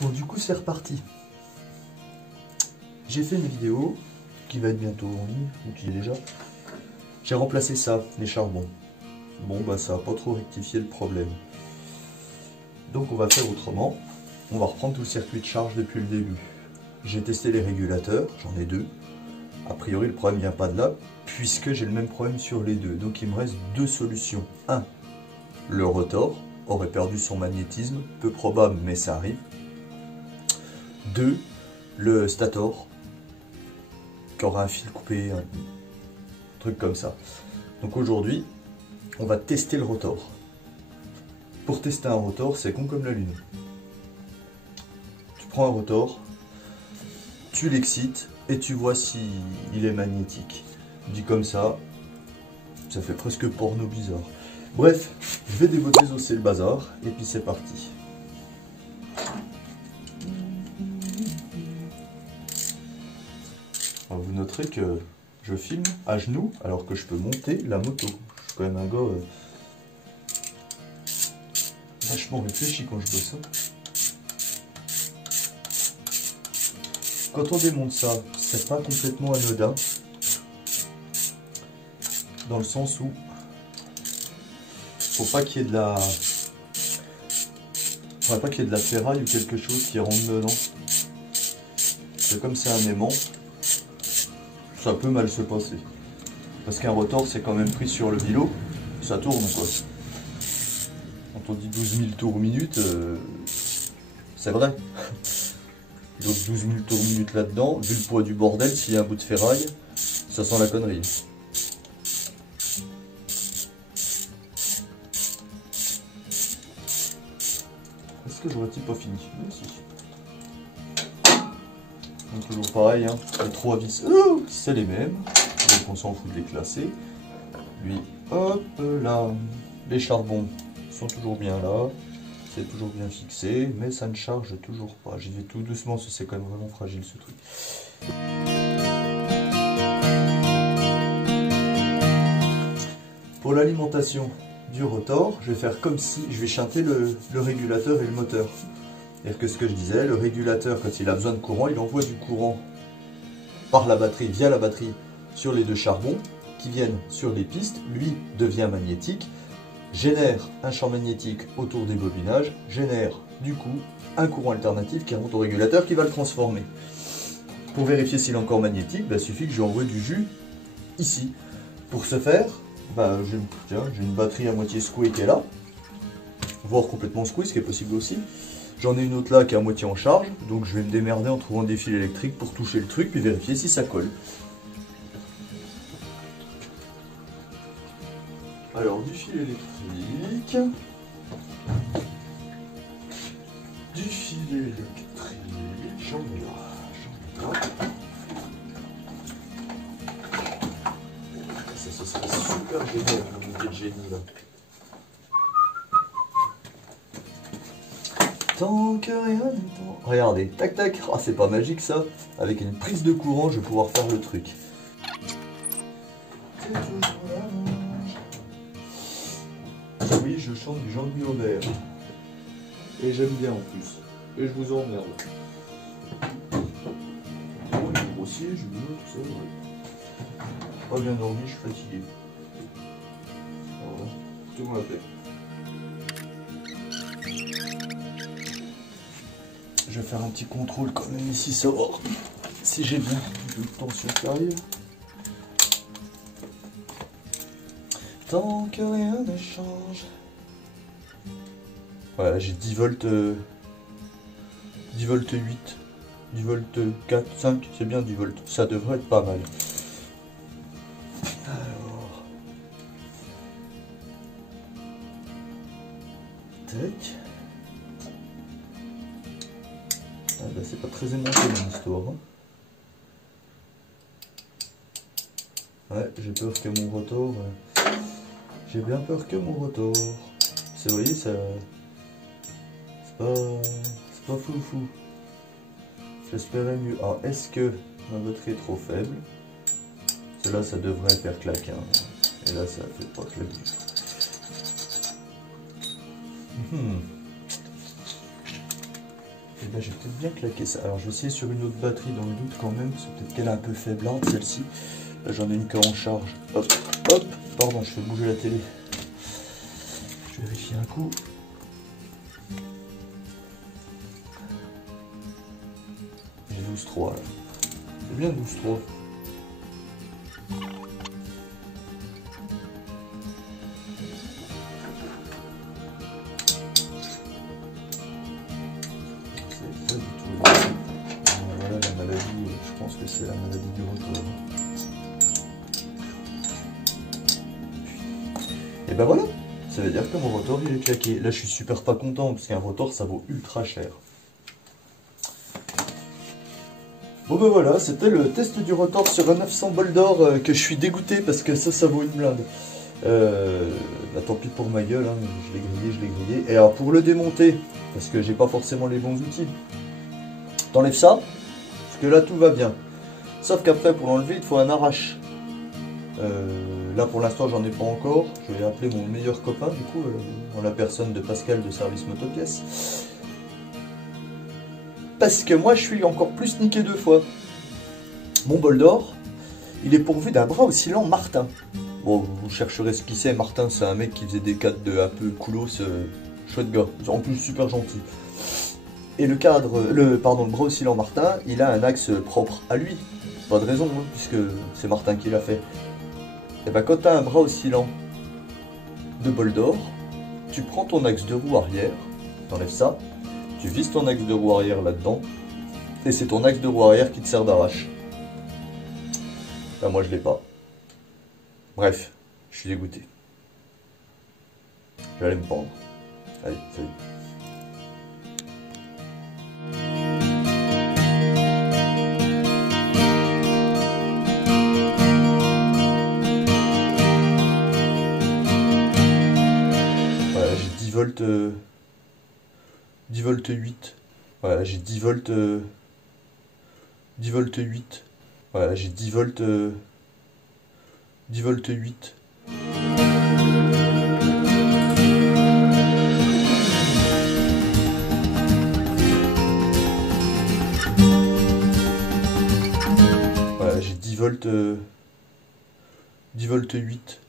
Bon, du coup, c'est reparti. J'ai fait une vidéo qui va être bientôt en ligne, ou qui est déjà. J'ai remplacé ça, les charbons. Bon, bah ça n'a pas trop rectifié le problème. Donc on va faire autrement. On va reprendre tout le circuit de charge depuis le début. J'ai testé les régulateurs, j'en ai deux. A priori, le problème vient pas de là, puisque j'ai le même problème sur les deux. Donc il me reste deux solutions. Un, le rotor aurait perdu son magnétisme, peu probable, mais ça arrive. Deux, le stator, qui aura un fil coupé, un truc comme ça. Donc aujourd'hui, on va tester le rotor. Pour tester un rotor, c'est con comme la lune. Tu prends un rotor, tu l'excites et tu vois s'il est magnétique. Dit comme ça fait presque porno bizarre. Bref, je vais désosser le bazar et puis c'est parti. Alors vous noterez que je filme à genoux alors que je peux monter la moto. Je suis quand même un gars vachement réfléchi quand je bosse. Quand on démonte ça, c'est pas complètement anodin. Dans le sens où faut pas qu'il y ait de la ferraille ou quelque chose qui rentre dedans. C'est comme c'est un aimant, ça peut mal se passer. Parce qu'un rotor c'est quand même pris sur le vélo, ça tourne quoi. Quand on dit 12 000 tours minute, c'est vrai. Donc 12 000 tours minute là-dedans, vu le poids du bordel, s'il y a un bout de ferraille, ça sent la connerie. Est-ce que j'aurais-il pas fini? Si. Donc toujours pareil, hein, les trois vis, c'est les mêmes. Donc on s'en fout de les classer. Lui, hop là. Les charbons sont toujours bien là. C'est toujours bien fixé, mais ça ne charge toujours pas. J'y vais tout doucement, parce que c'est quand même vraiment fragile ce truc. Pour l'alimentation du rotor, je vais faire comme si je vais chanter le régulateur et le moteur. C'est-à-dire que ce que je disais, le régulateur, quand il a besoin de courant, il envoie du courant par la batterie, via la batterie, sur les deux charbons, qui viennent sur les pistes. Lui devient magnétique, génère un champ magnétique autour des bobinages, génère du coup un courant alternatif qui remonte au régulateur qui va le transformer. Pour vérifier s'il est encore magnétique, il suffit que je lui envoie du jus ici. Pour ce faire, j'ai une batterie à moitié squeeze qui est là, voire complètement squeeze, ce qui est possible aussi. J'en ai une autre là qui est à moitié en charge, donc je vais me démerder en trouvant des fils électriques pour toucher le truc puis vérifier si ça colle. Alors du fil électrique, j'en ai là. Ça ce serait super génial, mon idée de génie là. Tant que rien n'attend. Regardez, tac tac, oh, c'est pas magique ça. Avec une prise de courant, je vais pouvoir faire le truc. Oui, je chante du Jean-Louis Aubert. Et j'aime bien en plus. Et je vous emmerde. Bon, il est grossier, je veux tout ça, ouais. Pas bien dormi, je suis fatigué. Voilà, tout le monde l'a fait. Je vais faire un petit contrôle quand même ici, savoir si j'ai bien de tension qui arrive. Tant que rien ne change. Voilà, j'ai 10 volts, 10 volts 8, 10 volts 4, 5, c'est bien 10 volts. Ça devrait être pas mal. Alors. Tac. Ah bah c'est pas très aimanté mon histoire. Hein. Ouais, j'ai peur que mon rotor... J'ai bien peur que mon rotor... Vous voyez, ça... C'est pas fou. J'espérais mieux. Alors, est-ce que ma batterie est trop faible? Celle-là, ça devrait faire claque. Hein. Et là, ça fait pas claque du tout. Et ben, j'ai peut-être bien claqué ça. Alors je vais essayer sur une autre batterie dans le doute quand même, parce que peut-être qu'elle est un peu faiblante celle-ci. Là j'en ai une qui est en charge. Hop, hop, pardon, je fais bouger la télé. Je vérifie un coup. J'ai 12,3 là. C'est bien 12,3. Voilà la maladie, je pense que c'est la maladie du rotor. Et ben voilà, ça veut dire que mon rotor il est claqué. Là je suis super pas content parce qu'un rotor ça vaut ultra cher. Bon ben voilà, c'était le test du rotor sur un 900 bol d'or que je suis dégoûté parce que ça vaut une blinde. Bah, tant pis pour ma gueule, hein, je l'ai grillé. Et alors pour le démonter, parce que j'ai pas forcément les bons outils, t'enlèves ça, parce que là tout va bien. Sauf qu'après pour l'enlever il te faut un arrache. Là pour l'instant j'en ai pas encore, je vais appeler mon meilleur copain du coup, en la personne de Pascal de Service Motopièces. Parce que moi je suis encore plus niqué 2 fois. Mon bol d'or, il est pourvu d'un bras oscillant Martin. Bon, vous chercherez ce qu'il c'est. Martin, c'est un mec qui faisait des cadres de un peu coolos, chouette gars, en plus super gentil. Et le bras oscillant Martin, il a un axe propre à lui. Pas de raison, hein, puisque c'est Martin qui l'a fait. Et ben quand tu as un bras oscillant de bol d'or, tu prends ton axe de roue arrière, t'enlèves ça, tu vises ton axe de roue arrière là-dedans, et c'est ton axe de roue arrière qui te sert d'arrache. Ben moi je l'ai pas. Bref, je suis dégoûté. Je vais aller me pendre. Allez, salut. Voilà, j'ai 10 volts... 10 volts 8. Voilà, j'ai 10 volts... 10 volts 8. Voilà, j'ai 10 volts... 10 volts 8. Voilà, j'ai 10 volts... 10 volts 8.